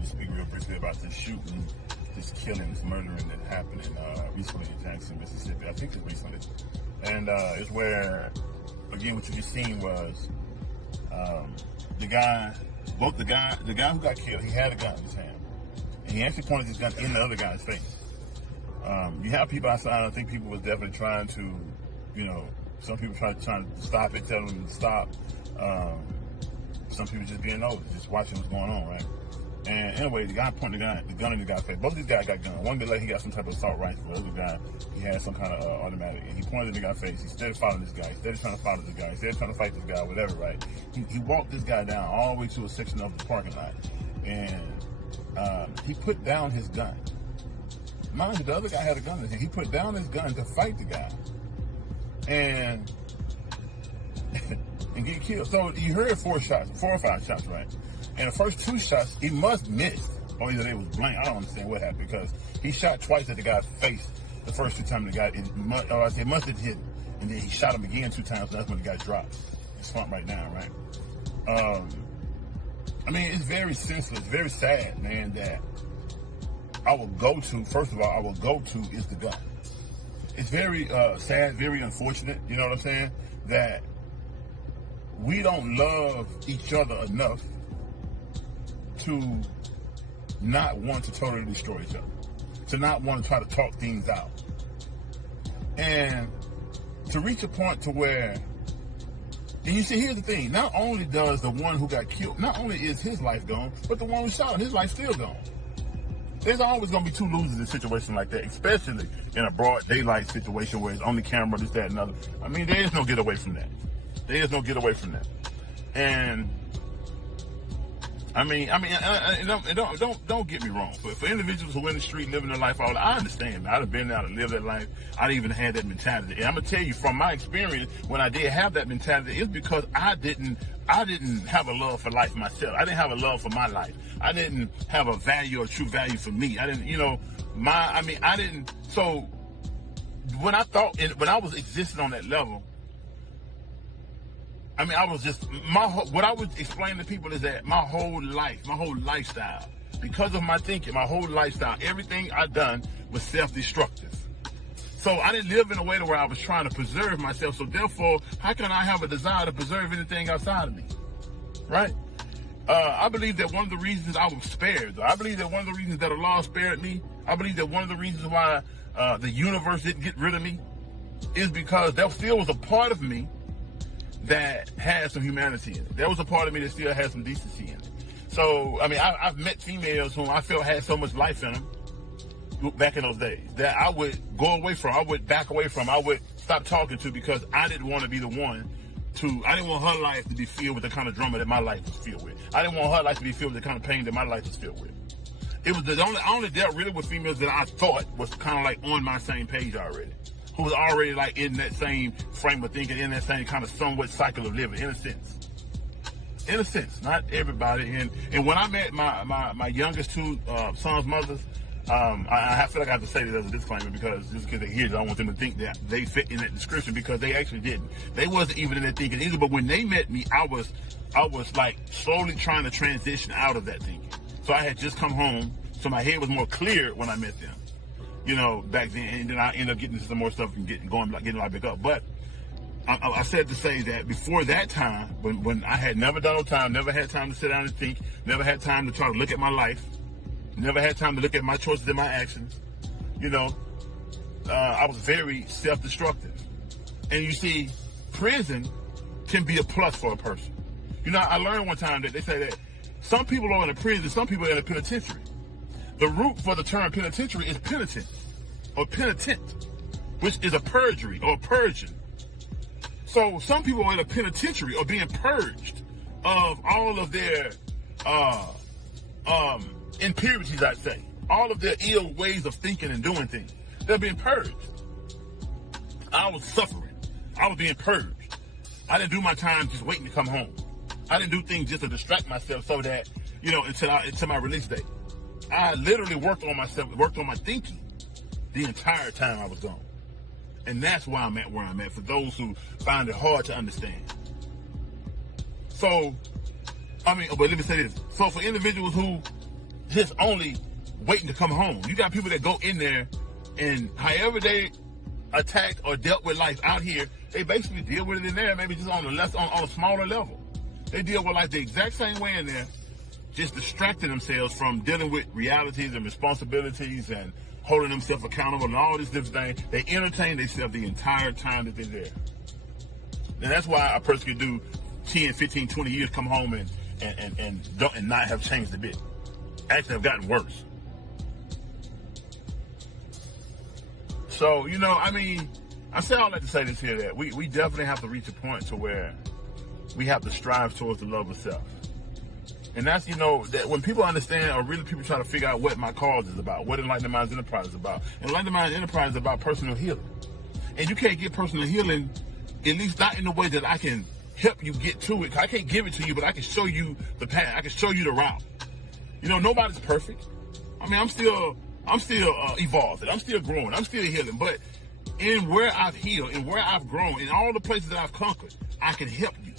wanted to speak real briefly about this shooting, this killing, this murdering that happened recently in Jackson, Mississippi. I think it's recently. And it's where, again, what you just seen was the guy who got killed, he had a gun in his hand. And he actually pointed his gun in the other guy's face. You have people outside, I think people was definitely trying to, some people trying to stop it, tell them to stop. Some people just being over, just watching what's going on, right? And anyway, the guy pointed the gun in the guy's face. Both of these guys got guns. One bit like he got some type of assault rifle. The other guy, he had some kind of automatic. And he pointed in the guy's face. He started following this guy. He started trying to follow this guy. He started trying to fight this guy, whatever, right? He walked this guy down all the way to a section of the parking lot. And he put down his gun. Mind you, the other guy had a gun in his hand. He put down his gun to fight the guy. And get killed. So you heard 4 or 5 shots, right? And the first 2 shots, he must miss, or either they was blank. I don't understand what happened, because he shot twice at the guy's face the first 2 times the guy, it must have hit him. And then he shot him again 2 times, and that's when the guy dropped. He's slumped right now, right? It's very senseless, very sad, man, that first of all, our go-to is the gun. It's very sad, very unfortunate, you know what I'm saying, that we don't love each other enough to not want to totally destroy each other, to not want to try to talk things out, and to reach a point to where, and you see, here's the thing, not only does the one who got killed, not only is his life gone, but the one who shot him, his life's still gone. There's always going to be 2 losers in a situation like that, especially in a broad daylight situation where it's on the camera, this, that, and other. There is no get away from that. There is no get away from that. And don't get me wrong. But for individuals who are in the street living their life all, I understand. I'd have been there to live that life. I'd even had that mentality. And I'm gonna tell you from my experience, when I did have that mentality, it's because I didn't have a love for life myself. I didn't have a love for my life. I didn't have a value or true value for me. I didn't, I didn't. So when I was existing on that level, what I would explain to people is that my whole life, my whole lifestyle, because of my thinking, my whole lifestyle, everything I done was self-destructive. So I didn't live in a way to where I was trying to preserve myself. So therefore, how can I have a desire to preserve anything outside of me? Right? I believe that one of the reasons I was spared, I believe that one of the reasons that Allah spared me, I believe that one of the reasons why the universe didn't get rid of me is because there still was a part of me that had some humanity in it. There was a part of me that still had some decency in it. So, I've met females whom I felt had so much life in them back in those days that I would go away from, I would back away from, I would stop talking to, because I didn't want to be the one I didn't want her life to be filled with the kind of drama that my life was filled with. I didn't want her life to be filled with the kind of pain that my life was filled with. It was I only dealt really with females that I thought was kind of like on my same page already, who was already like in that same frame of thinking, in that same kind of somewhat cycle of living, in a sense, not everybody. And when I met my youngest 2 sons' mothers, I feel like I have to say this as a disclaimer, because just because they're here, I don't want them to think that they fit in that description, because they actually didn't. They wasn't even in that thinking either. But when they met me, I was like slowly trying to transition out of that thinking. So I had just come home, so my head was more clear when I met them, back then. And then I ended up getting into some more stuff and getting a lot back up. But I said to say that before that time, when I had never done no time, never had time to sit down and think, never had time to try to look at my life, never had time to look at my choices and my actions, I was very self-destructive. And you see, prison can be a plus for a person. I learned one time that they say that some people are in a prison, some people are in a penitentiary. The root for the term penitentiary is penitent, or penitent, which is a perjury or purging. So some people are in a penitentiary or being purged of all of their impurities, I'd say. All of their ill ways of thinking and doing things. They're being purged. I was suffering. I was being purged. I didn't do my time just waiting to come home. I didn't do things just to distract myself so that, until my release date. I literally worked on myself, worked on my thinking the entire time I was gone. And that's why I'm at where I'm at, for those who find it hard to understand. So, but let me say this. So for individuals who just only waiting to come home. You got people that go in there and however they attacked or dealt with life out here, they basically deal with it in there, maybe just on a smaller level. They deal with life the exact same way in there, just distracting themselves from dealing with realities and responsibilities and holding themselves accountable and all this different thing. They entertain themselves the entire time that they're there. And that's why a person can do 10, 15, 20 years, come home and not have changed a bit. Actually have gotten worse. So, I say all that to say this here, that we definitely have to reach a point to where we have to strive towards the love of self. And that's, that when people understand, or really people try to figure out what my cause is about, what Enlightened Minds Enterprise is about. Enlightened Minds Enterprise is about personal healing. And you can't get personal healing, at least not in the way that I can help you get to it. I can't give it to you, but I can show you the path. I can show you the route. Nobody's perfect. I'm still evolving. I'm still growing. I'm still healing. But in where I've healed, in where I've grown, in all the places that I've conquered, I can help you.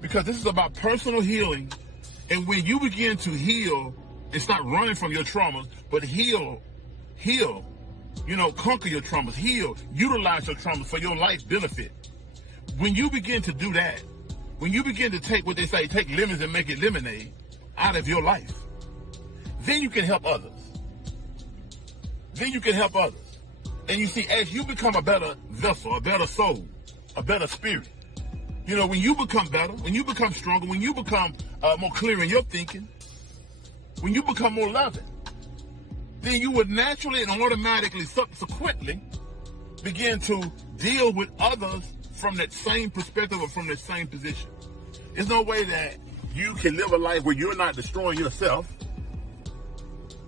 Because this is about personal healing. And when you begin to heal, it's not running from your traumas, but heal, conquer your traumas, heal, utilize your traumas for your life's benefit. When you begin to do that, when you begin to take what they say, take lemons and make it lemonade out of your life, then you can help others. And you see, as you become a better vessel, a better soul, a better spirit, when you become better, when you become stronger, when you become more clear in your thinking, when you become more loving, then you would naturally and automatically, subsequently, begin to deal with others from that same perspective or from that same position. There's no way that you can live a life where you're not destroying yourself,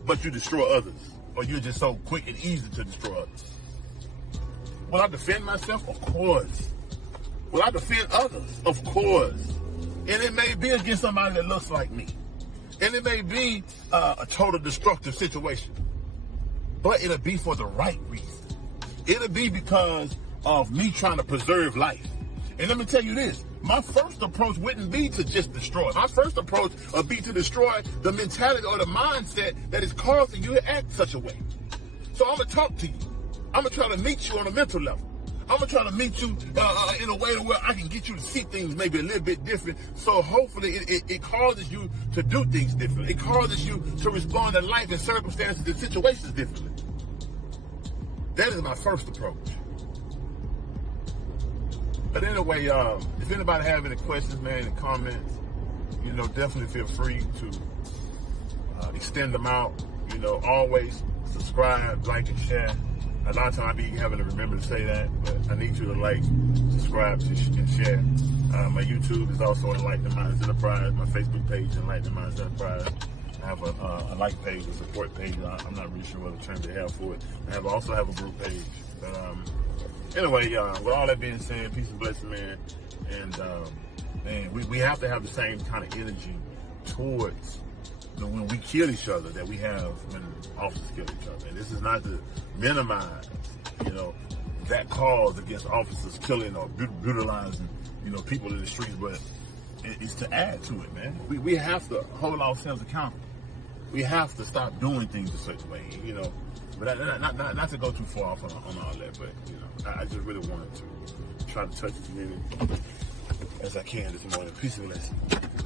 but you destroy others, or you're just so quick and easy to destroy others. Will I defend myself? Of course. Will I defend others? Of course. And it may be against somebody that looks like me. And it may be a total destructive situation. But it'll be for the right reason. It'll be because of me trying to preserve life. And let me tell you this. My first approach wouldn't be to just destroy. My first approach would be to destroy the mentality or the mindset that is causing you to act such a way. So I'm going to talk to you. I'm going to try to meet you on a mental level. I'm going to try to meet you in a way where I can get you to see things maybe a little bit different. So hopefully it causes you to do things differently. It causes you to respond to life and circumstances and situations differently. That is my first approach. But anyway, if anybody have any questions, man, any comments, definitely feel free to extend them out. Always subscribe, like, and share. A lot of times I be having to remember to say that, but I need you to like, subscribe, and share. My YouTube is also Enlightened Minds Enterprise. My Facebook page is Enlightened Minds Enterprise. I have a like page, a support page. I'm not really sure what the term they have for it. I also have a group page. But anyway, with all that being said, peace and blessing, man. And man, we have to have the same kind of energy towards when we kill each other that we have when officers kill each other. And this is not to minimize, that cause against officers killing or brutalizing, people in the streets, but it's to add to it, man. We have to hold ourselves accountable. We have to stop doing things a certain way, But not to go too far off on all that, but, I just really wanted to try to touch as many as I can this morning. Peace and blessings.